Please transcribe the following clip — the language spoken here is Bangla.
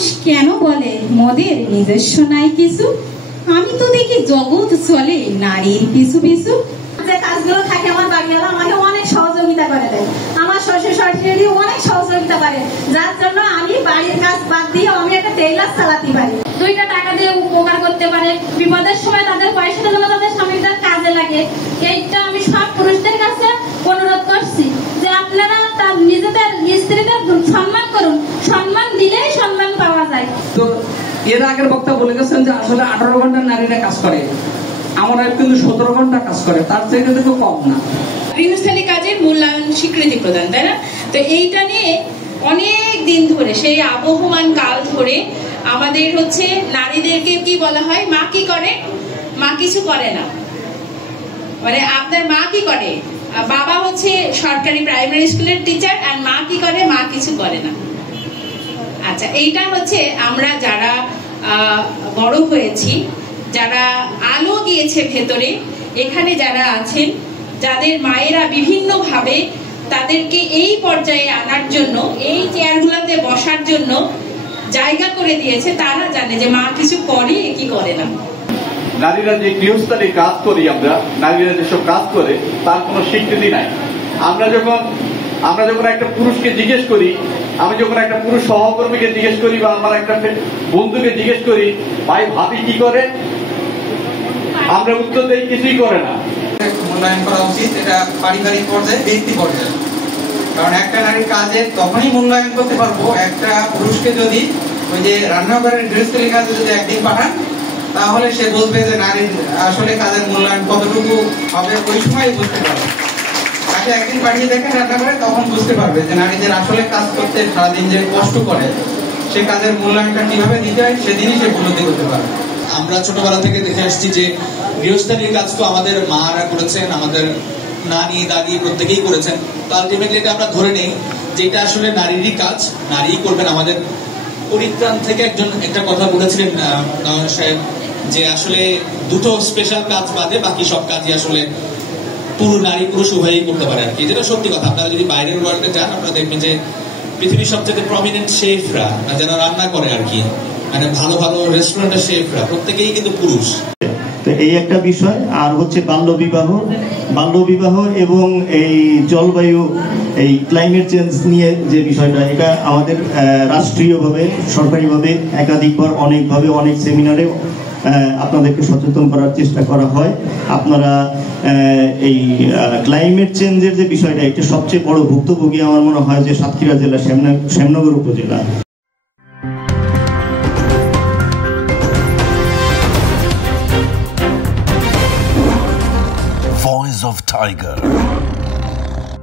মানুষ কেন বলে মোদের নিজস্ব নাই কিছু? আমি তো দেখি জগৎ চলে নারীর পিছু পিছু। যে কাজগুলো থাকে আমার বাড়িওয়ালা আমাকে অনেক সহযোগিতা করে দেয়, আমার শ্বশুর শাশুড়ি অনেক সহযোগিতা করে, যার জন্য আমি বাড়ির কাজ বাদ দিয়ে আমি একটা টেইলার চালাতে পারি। দুইটা টাকা দিয়ে উপকার করতে পারে, বিপদের সময় তাদের পয়সাটা যেন তাদের স্বামীদের কাজে লাগে। এইটা আমি সব পুরুষদের কাছে অনুরোধ করছি যে আপনারা তার নিজেদের স্ত্রীদের সম্মান করুন, সম্মান দিলেই সম্মান পাওয়া যায়। তো এর আগের বক্তা বলে গেছেন যে আসলে 18 ঘন্টা নারীরা কাজ করে, আমরা কিন্তু 17 ঘন্টা কাজ করে, তার থেকে তো কম না। গৃহস্থালী কাজের মূল্যায়ন স্বীকৃতি প্রদান, তাই না? তো এইটা নিয়ে অনেক দিন ধরে, সেই আবহমান কাল ধরে আমাদের হচ্ছে নারীদেরকে কি বলা হয়, মা কি করে, মা কিছু করে না। মানে আপনার মা কি করে, বাবা হচ্ছে সরকারি প্রাইমারি স্কুলের টিচার, আর মা কি করে, মা কিছু করে না। আচ্ছা, এইটা হচ্ছে আমরা যারা বড় হয়েছি, যারা আলো গিয়েছে ভেতরে, এখানে যারা আছেন, যাদের মায়েরা বিভিন্ন ভাবে তাদেরকে এই পর্যায়ে আনার জন্য, এই চেয়ারগুলোতে বসার জন্য জায়গা করে দিয়েছে, তারা জানে যে মা কিছু করে কি করে না। নারীরা যে গৃহস্থালী কাজ করি, আমরা নারীরা যেসব কাজ করে তার কোনো স্বীকৃতি নাই। আমরা যখন একটা পুরুষকে জিজ্ঞেস করি, আমি যখন একটা পুরুষ সহকর্মীকে জিজ্ঞেস করি বা আমার একটা বন্ধুকে জিজ্ঞেস করি, ভাই ভাবি কি করে, আমরা উত্তর দেই কিছুই করে না। মূল্যায়ন করা উচিত, এটা পারিবারিক পর্যায়ে, ব্যক্তি পর্যায়ে। কারণ একটা নারীর কাজে তখনই মূল্যায়ন করতে পারবো, একটা পুরুষকে যদি ওই যে রান্নাঘরের গৃহস্থলী কাজে যদি একদিন পাঠান, তাহলে সে বলবে যে নারীর আসলে কাজের মূল্যায়ন কতটুকু হবে, ওই সময় বুঝতে পারবে। তাকে একদিন পাঠিয়ে দেখেন রান্নাঘরে, তখন বুঝতে পারবে যে নারীদের আসলে কাজ করতে সারাদিন যে কষ্ট করে, সে কাজের মূল্যায়নটা কিভাবে দিতে হয়, সেদিনই সে উপলব্ধি করতে পারবে। আমরা ছোটবেলা থেকে দেখে আসছি যে গৃহস্থালীর কাজ তো আমাদের মারা করেছেন, আমাদের নানি দাদি প্রত্যেকেই করেছেন। তো আলটিমেটলি এটা আমরা ধরে নেই যে এটা আসলে নারীরই কাজ, নারীই করবেন। আমাদের পরিত্রাণ থেকে একজন একটা কথা বলেছিলেন নয়ন সাহেব, যে আসলে দুটো স্পেশাল কাজ বাদে বাকি সব কাজই আসলে নারী পুরুষ উভয়ই করতে পারে আর কি। যেটা সত্যি কথা। আপনারা যদি বাইরের ওয়ার্ল্ডে যান, আপনারা দেখবেন যে পৃথিবীর সবচেয়ে প্রমিনেন্ট শেফরা, যারা রান্না করে আর কি, মানে ভালো ভালো রেস্টুরেন্টের শেফরা প্রত্যেকেই কিন্তু পুরুষ। তো এই একটা বিষয়। আর হচ্ছে বাল্যবিবাহ এবং এই জলবায়ু, এই ক্লাইমেট চেঞ্জ নিয়ে যে বিষয়টা, এটা আমাদের রাষ্ট্রীয়ভাবে সরকারিভাবে একাধিকবার অনেকভাবে অনেক সেমিনারে আপনাদেরকে সচেতন করার চেষ্টা করা হয়। আপনারা এই ক্লাইমেট চেঞ্জের যে বিষয়টা, এটা সবচেয়ে বড় ভুক্তভোগী আমার মনে হয় যে সাতক্ষীরা জেলা, শ্যামনগর উপজেলা। Voice of Tiger.